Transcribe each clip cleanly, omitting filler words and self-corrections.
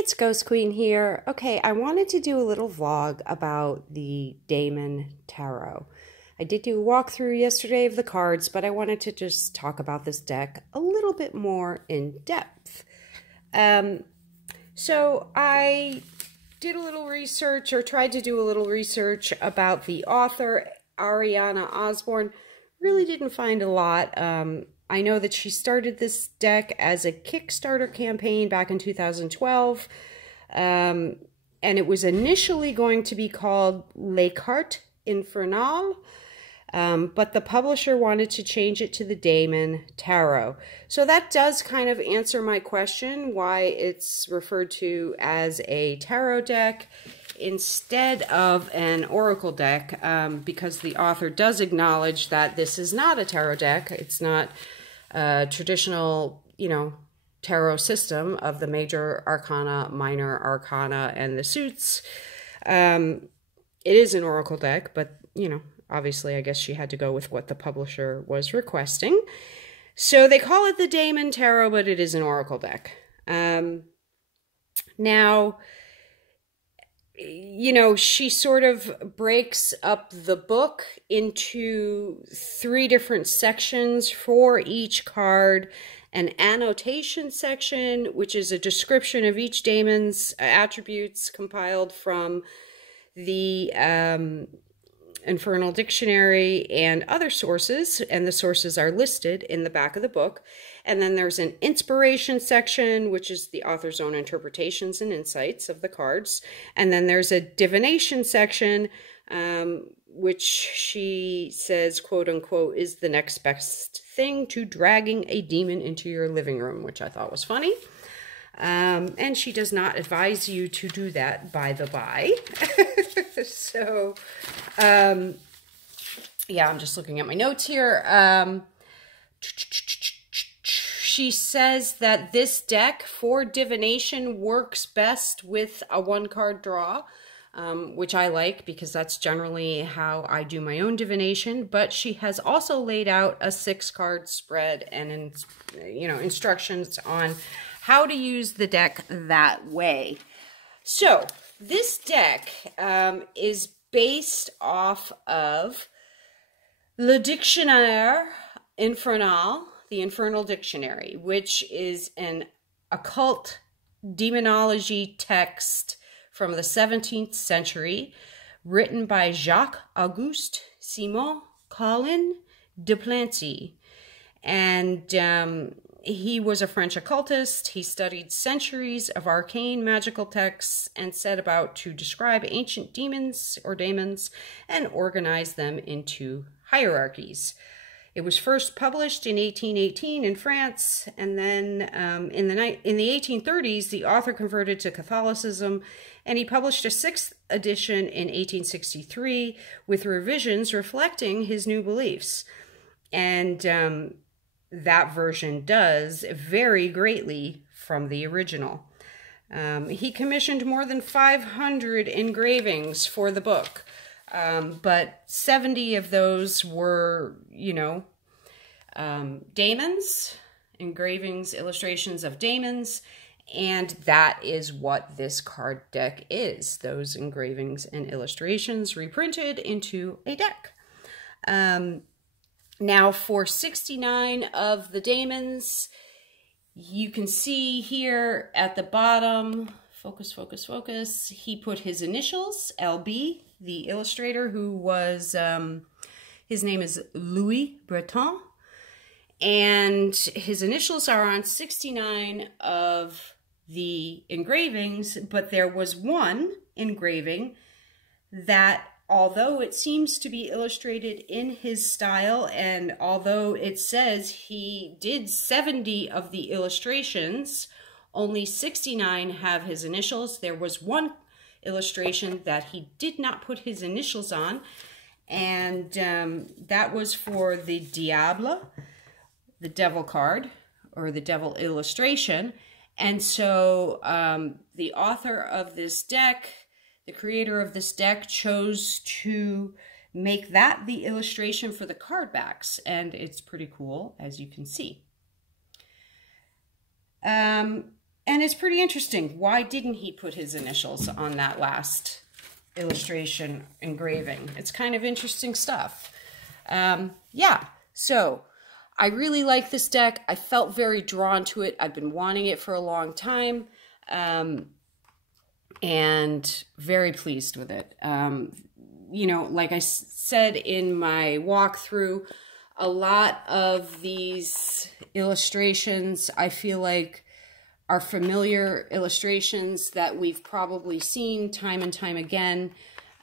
It's Ghost Queen here. Okay, I wanted to do a little vlog about the Daemon Tarot. I did do a walkthrough yesterday of the cards, but I wanted to just talk about this deck a little bit more in depth. So I did a little research, or tried to do a little research about the author, Ariana Osborne. Really didn't find a lot. I know that she started this deck as a Kickstarter campaign back in 2012, and it was initially going to be called Les Cartes Infernales, but the publisher wanted to change it to the Daemon Tarot. So that does kind of answer my question, why it's referred to as a tarot deck instead of an oracle deck, because the author does acknowledge that this is not a tarot deck. It's not a traditional, tarot system of the major arcana, minor arcana, and the suits. It is an oracle deck, but, obviously I guess she had to go with what the publisher was requesting. So they call it the Daemon Tarot, but it is an oracle deck. Now, she sort of breaks up the book into 3 different sections for each card. An annotation section, which is a description of each daemon's attributes compiled from the Infernal Dictionary and other sources, and the sources are listed in the back of the book. And then there's an inspiration section, which is the author's own interpretations and insights of the cards. And then there's a divination section, which she says, quote unquote, is the next best thing to dragging a demon into your living room, which I thought was funny. And she does not advise you to do that, by the by. So, yeah, I'm just looking at my notes here. She says that this deck for divination works best with a 1-card draw, which I like because that's generally how I do my own divination. But she has also laid out a 6-card spread and, instructions on how to use the deck that way. So this deck is based off of Le Dictionnaire Infernal, the Infernal Dictionary, which is an occult demonology text from the 17th century, written by Jacques-Auguste Simon Colin de Plancy. And he was a French occultist. He studied centuries of arcane magical texts and set about to describe ancient demons or daemons and organize them into hierarchies. It was first published in 1818 in France, and then in the 1830s, the author converted to Catholicism, and he published a 6th edition in 1863 with revisions reflecting his new beliefs. And that version does vary greatly from the original. He commissioned more than 500 engravings for the book, but 70 of those were, daemons, engravings, illustrations of daemons, and that is what this card deck is. Those engravings and illustrations reprinted into a deck. Now, for 69 of the daemons, you can see here at the bottom, focus, he put his initials, LB, the illustrator, who was, his name is Louis Breton, and his initials are on 69 of the engravings, but there was one engraving that, although it seems to be illustrated in his style, and although it says he did 70 of the illustrations, only 69 have his initials. There was one illustration that he did not put his initials on, and that was for the Diable, the devil card, or the devil illustration. And so the author of this deck, the creator of this deck, chose to make that the illustration for the card backs, and it's pretty cool, as you can see. And it's pretty interesting. Why didn't he put his initials on that last illustration engraving? It's kind of interesting stuff. Yeah, so I really like this deck. I felt very drawn to it. I've been wanting it for a long time, and very pleased with it. You know, like I said in my walkthrough, a lot of these illustrations I feel like are familiar illustrations that we've probably seen time and time again,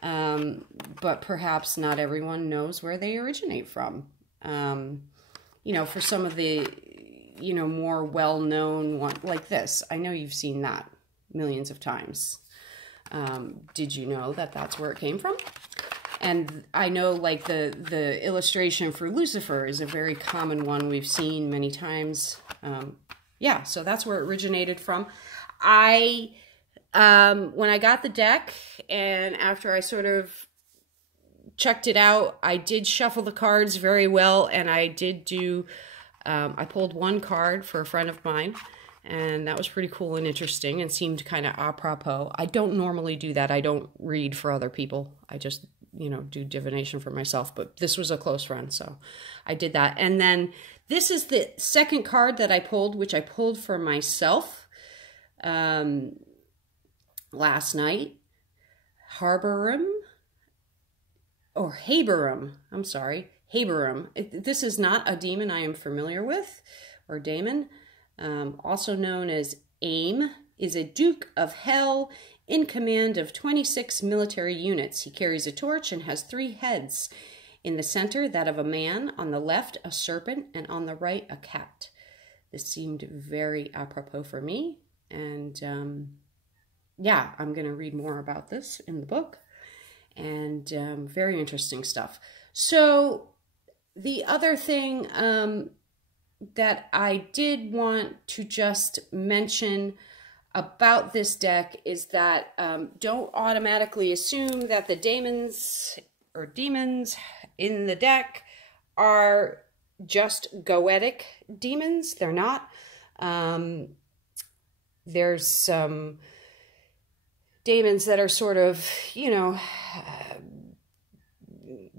but perhaps not everyone knows where they originate from. You know, for some of the, you know, more well-known one, like this, I know you've seen that millions of times. Did you know that that's where it came from? And I know, like, the illustration for Lucifer is a very common one we've seen many times. Yeah, so that's where it originated from. When I got the deck, and after I sort of checked it out, I did shuffle the cards very well, and I did do, I pulled one card for a friend of mine, and that was pretty cool and interesting and seemed kind of apropos. I don't normally do that. I don't read for other people. I just, you know, do divination for myself, but this was a close friend, so I did that. And then this is the second card that I pulled, which I pulled for myself last night. Haberum, I'm sorry, Haberum. This is not a demon I am familiar with, or Daemon, also known as Aim, is a Duke of Hell in command of 26 military units. He carries a torch and has 3 heads. In the center, that of a man, on the left, a serpent, and on the right, a cat. This seemed very apropos for me, and yeah, I'm going to read more about this in the book, and very interesting stuff. So the other thing that I did want to just mention about this deck is that don't automatically assume that the demons in the deck are just goetic demons. They're not. There's some demons that are sort of, you know,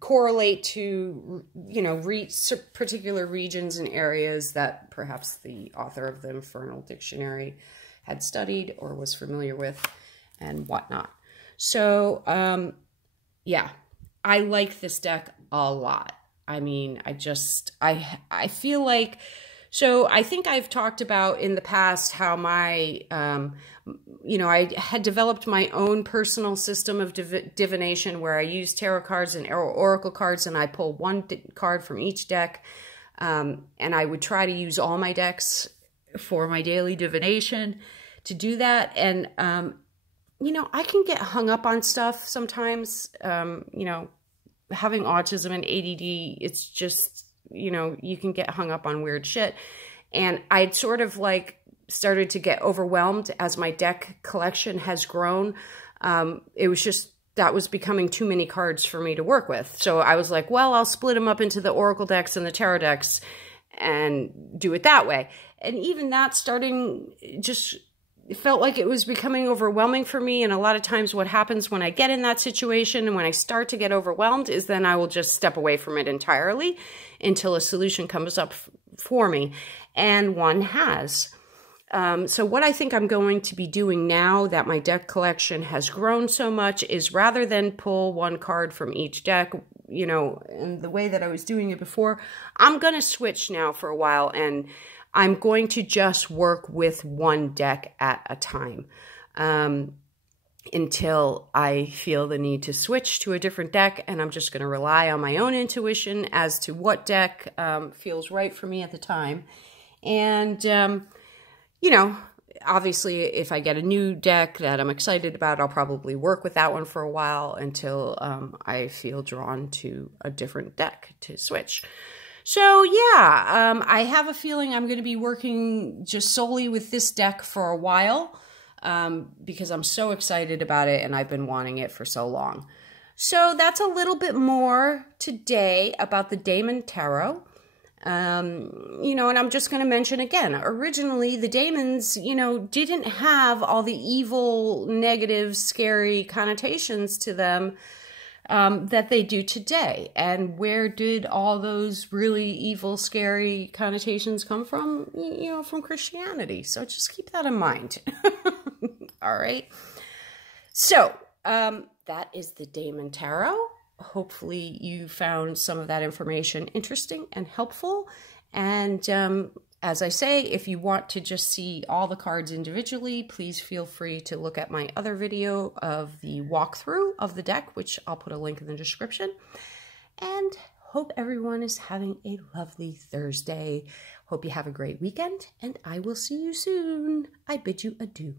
correlate to, you know, particular regions and areas that perhaps the author of the Infernal Dictionary had studied or was familiar with and whatnot. So, yeah, I like this deck a lot. I mean, I feel like, so I think I've talked about in the past how my, you know, I had developed my own personal system of divination where I use tarot cards and oracle cards, and I pull one card from each deck, and I would try to use all my decks for my daily divination to do that. And, you know, I can get hung up on stuff sometimes. You know, having autism and ADD, it's just, you know, you can get hung up on weird shit. And I'd sort of like started to get overwhelmed as my deck collection has grown. It was just, that was becoming too many cards for me to work with. So I was like, well, I'll split them up into the oracle decks and the tarot decks and do it that way. And even that starting just, it felt like it was becoming overwhelming for me. And a lot of times what happens when I get in that situation and when I start to get overwhelmed is then I will just step away from it entirely until a solution comes up for me. And one has. So what I think I'm going to be doing now that my deck collection has grown so much is rather than pull one card from each deck, you know, in the way that I was doing it before, I'm going to switch now for a while, and I'm going to just work with one deck at a time until I feel the need to switch to a different deck, and I'm just going to rely on my own intuition as to what deck feels right for me at the time. And, you know, obviously, if I get a new deck that I'm excited about, I'll probably work with that one for a while until I feel drawn to a different deck to switch. So, yeah, I have a feeling I'm going to be working just solely with this deck for a while because I'm so excited about it and I've been wanting it for so long. So that's a little bit more today about the Daemon Tarot. You know, and I'm just going to mention again, originally the daemons, you know, didn't have all the evil, negative, scary connotations to them that they do today. And where did all those really evil, scary connotations come from? You know, from Christianity. So just keep that in mind. All right. So that is the Daemon Tarot. Hopefully you found some of that information interesting and helpful. And as I say, if you want to just see all the cards individually, please feel free to look at my other video of the walkthrough of the deck, which I'll put a link in the description. And hope everyone is having a lovely Thursday. Hope you have a great weekend, and I will see you soon. I bid you adieu.